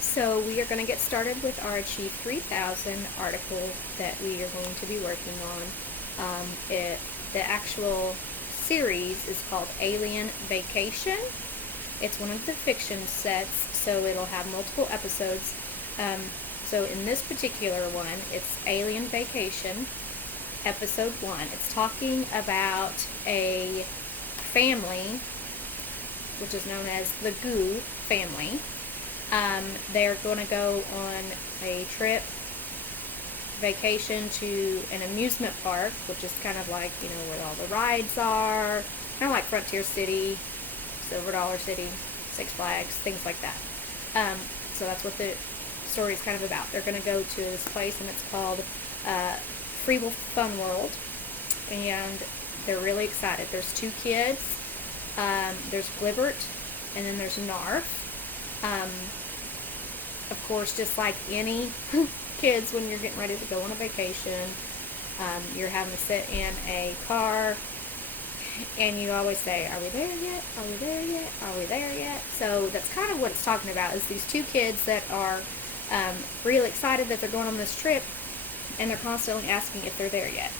So we are going to get started with our Achieve3000 article that we are going to be working on. The actual series is called Alien Vacation. It's one of the fiction sets, so it'll have multiple episodes. So in this particular one, it's Alien Vacation, episode 1. It's talking about a family, which is known as the Goo family. They're going to go on a trip, vacation to an amusement park, which is kind of like, where all the rides are, kind of like Frontier City, Silver Dollar City, Six Flags, things like that. So that's what the story is kind of about. They're going to go to this place, and it's called Freeble Fun World, and they're really excited. There's 2 kids. There's Glibbert, and then there's Narf. Of course, just like any kids, when you're getting ready to go on a vacation, you're having to sit in a car, and you always say, "Are we there yet? Are we there yet? Are we there yet?" So that's kind of what it's talking about, is these 2 kids that are really excited that they're going on this trip, and they're constantly asking if they're there yet.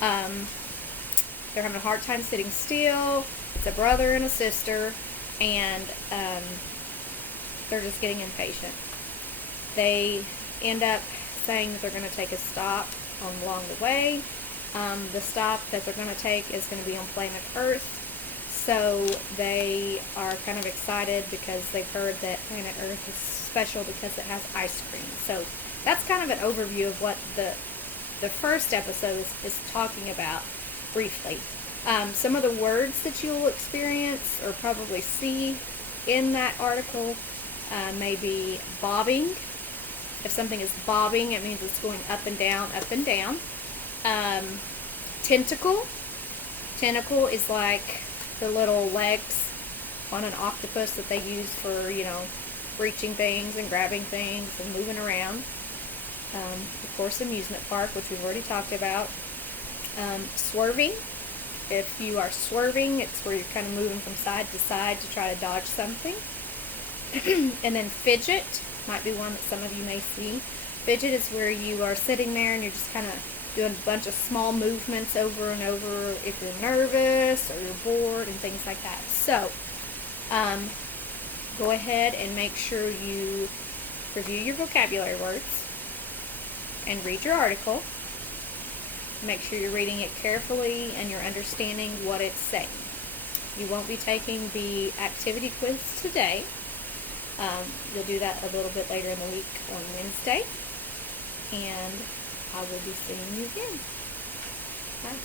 They're having a hard time sitting still. It's a brother and a sister, and they're just getting impatient. They end up saying that they're going to take a stop along the way. The stop that they're going to take is going to be on planet Earth. So they are kind of excited because they've heard that planet Earth is special because it has ice cream. So that's kind of an overview of what the first episode is talking about briefly. Some of the words that you'll experience or probably see in that article may be bobbing. If something is bobbing, it means it's going up and down, up and down. Tentacle. Tentacle is like the little legs on an octopus that they use for, reaching things and grabbing things and moving around. Of course, amusement park, which we've already talked about. Swerving. If you are swerving, it's where you're kind of moving from side to side to try to dodge something. And then fidget might be one that some of you may see. Fidget is where you are sitting there and you're just kind of doing a bunch of small movements over and over if you're nervous or you're bored and things like that. So, go ahead and make sure you review your vocabulary words and read your article. Make sure you're reading it carefully and you're understanding what it's saying. You won't be taking the activity quiz today. You'll do that a little bit later in the week on Wednesday. And I will be seeing you again. Bye.